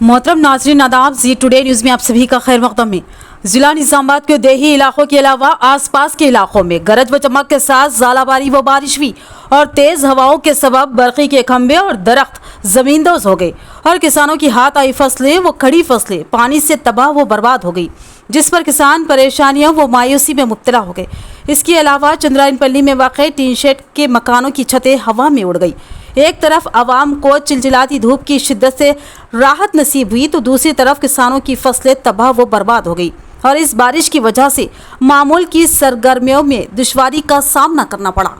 मोहतरम नाजरीन आदाब जी टुडे न्यूज़ में आप सभी का खैर मकदम है। जिला निजामाबाद के देही इलाकों के अलावा आसपास के इलाकों में गरज व चमक के साथ ज़ाला बारी व बारिश हुई और तेज हवाओं के सबब बरक़ी के खंभे और दरख्त जमींदोज हो गए और किसानों की हाथ आई फसलें व खड़ी फसलें पानी से तबाह व बर्बाद हो गई, जिस पर किसान परेशानियों व मायूसी में मुब्तला हो गए। इसके अलावा चंद्रायनपल्ली में वाक़ टीन शेड के मकानों की छतें हवा में उड़ गई। एक तरफ आवाम को चिलचिलाती धूप की शिद्दत से राहत नसीब हुई तो दूसरी तरफ किसानों की फसलें तबाह व बर्बाद हो गई और इस बारिश की वजह से मामूल की सरगर्मियों में दुश्वारी का सामना करना पड़ा।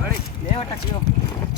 Barish, lewat tak yo.